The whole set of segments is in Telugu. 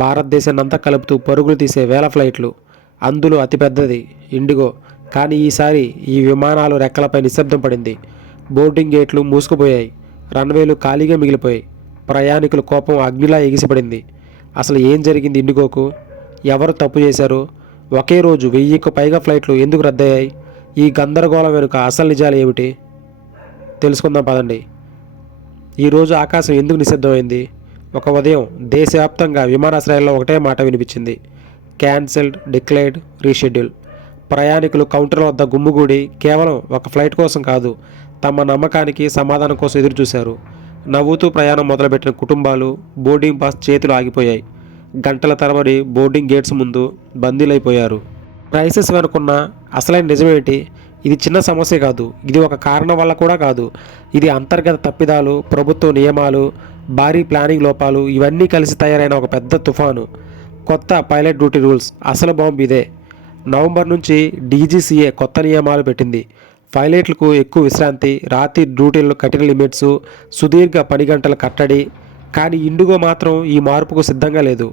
భారతదేశాన్నంతా కలుపుతూ పరుగులు తీసే వేల ఫ్లైట్లు. అందులో అతిపెద్దది ఇండిగో. కానీ ఈసారి ఈ విమానాలు రెక్కలపై నిశ్శబ్దం పడింది. బోర్డింగ్ గేట్లు మూసుకుపోయాయి. రన్వేలు ఖాళీగా మిగిలిపోయాయి. ప్రయాణికుల కోపం అగ్నిలా ఎగిసిపడింది. అసలు ఏం జరిగింది ఇండిగోకు? ఎవరు తప్పు చేశారు? ఒకే రోజు 1000కు పైగా ఫ్లైట్లు ఎందుకు రద్దయ్యాయి? ఈ గందరగోళం వెనుక అసలు నిజాలు ఏమిటి తెలుసుకుందాం పదండి. ఈరోజు ఆకాశం ఎందుకు నిశ్శబ్దమైంది? ఒక ఉదయం దేశవ్యాప్తంగా విమానాశ్రయాల్లో ఒకటే మాట వినిపించింది: క్యాన్సిల్డ్, డిక్లేర్డ్, రీషెడ్యూల్. ప్రయాణికులు కౌంటర్ల వద్ద గుమ్ముగూడి కేవలం ఒక ఫ్లైట్ కోసం కాదు, తమ నమ్మకానికి సమాధానం కోసం ఎదురుచూశారు. నవ్వుతూ ప్రయాణం మొదలుపెట్టిన కుటుంబాలు బోర్డింగ్ పాస్ చేతులు ఆగిపోయాయి. గంటల తరబడి బోర్డింగ్ గేట్స్ ముందు బందీలైపోయారు. క్రైసిస్ వెనుకున్న అసలైన నిజమేంటి? ఇది చిన్న సమస్య కాదు. ఇది ఒక కారణం వల్ల కూడా కాదు. ఇది అంతర్గత తప్పిదాలు, ప్రభుత్వ నియమాలు, భారీ ప్లానింగ్ లోపాలు ఇవన్నీ కలిసి తయారైన ఒక పెద్ద తుఫాను. కొత్త పైలట్ డ్యూటీ రూల్స్. అసలు బాంబు ఇదే. నవంబర్ నుంచి డీజీసీఏ కొత్త నియమాలు పెట్టింది. పైలట్లకు ఎక్కువ విశ్రాంతి, రాత్రి డ్యూటీల్లో కఠిన లిమిట్స్, సుదీర్ఘ పని గంటల కట్టడి. కానీ ఇండిగో మాత్రం ఈ మార్పుకు సిద్ధంగా లేదు.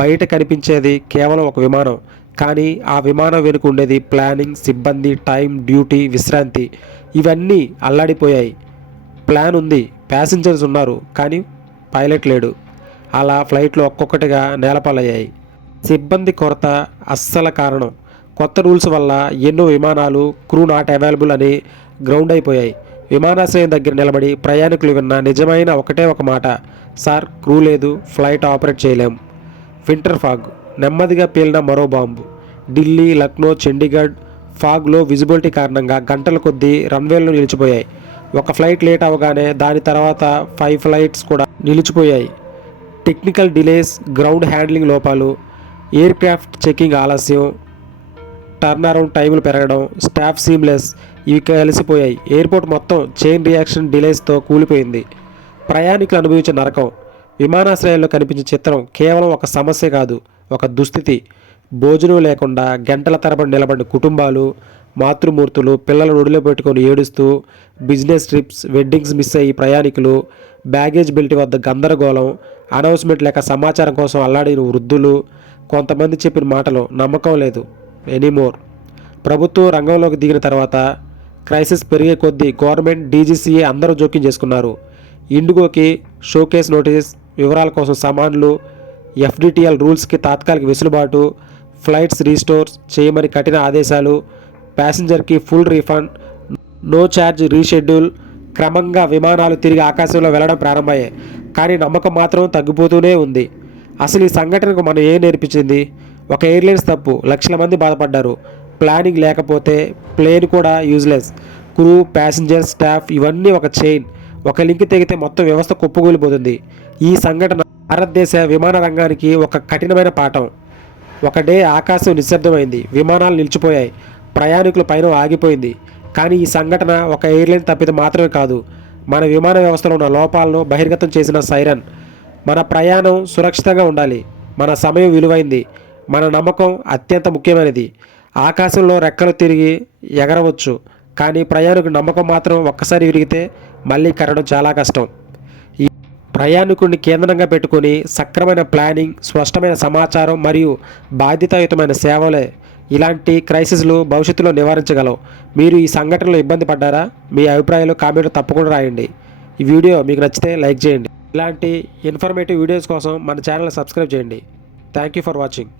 బయట కనిపించేది కేవలం ఒక విమానం, కానీ ఆ విమానం వెనుక ఉండేది ప్లానింగ్, సిబ్బంది, టైం, డ్యూటీ, విశ్రాంతి ఇవన్నీ అల్లాడిపోయాయి. ప్లాన్ ఉంది, ప్యాసింజర్స్ ఉన్నారు, కానీ పైలట్ లేడు. అలా ఫ్లైట్లు ఒక్కొక్కటిగా నేలపాలయ్యాయి. సిబ్బంది కొరత అస్సలు కారణం. కొత్త రూల్స్ వల్ల ఎన్నో విమానాలు క్రూ నాట్ అవైలబుల్ అని గ్రౌండ్ అయిపోయాయి. విమానాశ్రయం దగ్గర నిలబడి ప్రయాణికులు విన్న నిజమైన ఒకటే ఒక మాట: సార్, క్రూ లేదు, ఫ్లైట్ ఆపరేట్ చేయలేం. Winter fog. నెమ్మదిగా పేలిన మరో బాంబు. ఢిల్లీ, లక్నో, చండీగఢ్ ఫాగ్లో విజిబిలిటీ కారణంగా గంటల కొద్దీ రన్వేలు నిలిచిపోయాయి. ఒక ఫ్లైట్ లేట్ అవగానే దాని తర్వాత 5 ఫ్లైట్స్ కూడా నిలిచిపోయాయి. టెక్నికల్ డిలేస్, గ్రౌండ్ హ్యాండ్లింగ్ లోపాలు, ఎయిర్ క్రాఫ్ట్ చెకింగ్ ఆలస్యం, టర్న్ అరౌండ్ టైములు పెరగడం, స్టాఫ్ సీమ్లెస్ ఇవి కలిసిపోయాయి. ఎయిర్పోర్ట్ మొత్తం చైన్ రియాక్షన్ డిలేస్తో కూలిపోయింది. ప్రయాణికులు అనుభవించిన నరకం. విమానాశ్రయాల్లో కనిపించే చిత్రం కేవలం ఒక సమస్య కాదు, ఒక దుస్థితి. భోజనం లేకుండా గంటల తరబడి నిలబడిన కుటుంబాలు, మాతృమూర్తులు పిల్లల ఒడిలో పెట్టుకొని ఏడుస్తూ, బిజినెస్ ట్రిప్స్, వెడ్డింగ్స్ మిస్ అయ్యి ప్రయాణికులు, బ్యాగేజ్ బెల్ట్ వద్ద గందరగోళం, అనౌన్స్మెంట్ లేక సమాచారం కోసం అల్లాడిన వృద్ధులు, కొంతమంది చెప్పిన మాటలు నమ్మకం లేదు ఎనీమోర్. ప్రభుత్వం రంగంలోకి దిగిన తర్వాత క్రైసిస్ పెరిగే కొద్దీ గవర్నమెంట్, డీజీసీఏ అందరూ జోక్యం చేసుకున్నారు. ఇండిగోకి షోకేస్ నోటీస్, వివరాల కోసం సమన్లు, ఎఫ్డిటిఎల్ రూల్స్కి తాత్కాలిక వెసులుబాటు, ఫ్లైట్స్ రీస్టోర్ చేయమని కఠిన ఆదేశాలు, ప్యాసింజర్కి full refund, no charge reschedule. క్రమంగా విమానాలు తిరిగి ఆకాశంలో వెళ్ళడం ప్రారంభమయ్యాయి. కానీ నమ్మకం మాత్రం తగ్గిపోతూనే ఉంది. అసలు ఈ సంఘటనకు మనం ఏం నేర్పించింది? ఒక ఎయిర్లైన్స్ తప్పు, లక్షల మంది బాధపడ్డారు. ప్లానింగ్ లేకపోతే ప్లేన్ కూడా యూజ్లెస్. క్రూ, ప్యాసింజర్, స్టాఫ్ ఇవన్నీ ఒక చైన్. ఒక లింక్ తెగితే మొత్తం వ్యవస్థ కుప్పకూలిపోతుంది. ఈ సంఘటన భారతదేశ విమాన రంగానికి ఒక కఠినమైన పాఠం. ఒక డే ఆకాశం నిశ్శబ్దమైంది, విమానాలు నిలిచిపోయాయి, ప్రయాణికుల పైన ఆగిపోయింది. కానీ ఈ సంఘటన ఒక ఎయిర్లైన్ తప్పిదం మాత్రమే కాదు, మన విమాన వ్యవస్థలో ఉన్న లోపాలను బహిర్గతం చేసిన సైరన్. మన ప్రయాణం సురక్షితంగా ఉండాలి, మన సమయం విలువైంది, మన నమ్మకం అత్యంత ముఖ్యమైనది. ఆకాశంలో రెక్కలు తిరిగి ఎగరవచ్చు, కానీ ప్రయాణికుడి నమ్మకం మాత్రం ఒక్కసారి విరిగితే మళ్ళీ కరగడం చాలా కష్టం. ఈ ప్రయాణికుడిని కేంద్రంగా పెట్టుకొని సక్రమైన ప్లానింగ్, స్పష్టమైన సమాచారం మరియు బాధ్యతాయుతమైన సేవలే ఇలాంటి క్రైసిస్లు భవిష్యత్తులో నివారించగలవు. మీరు ఈ సంఘటనలో ఇబ్బంది పడ్డారా? మీ అభిప్రాయాలు కామెంట్ తప్పకుండా రాయండి. ఈ వీడియో మీకు నచ్చితే లైక్ చేయండి. ఇలాంటి ఇన్ఫర్మేటివ్ వీడియోస్ కోసం మన ఛానల్ సబ్స్క్రైబ్ చేయండి. Thank you for watching.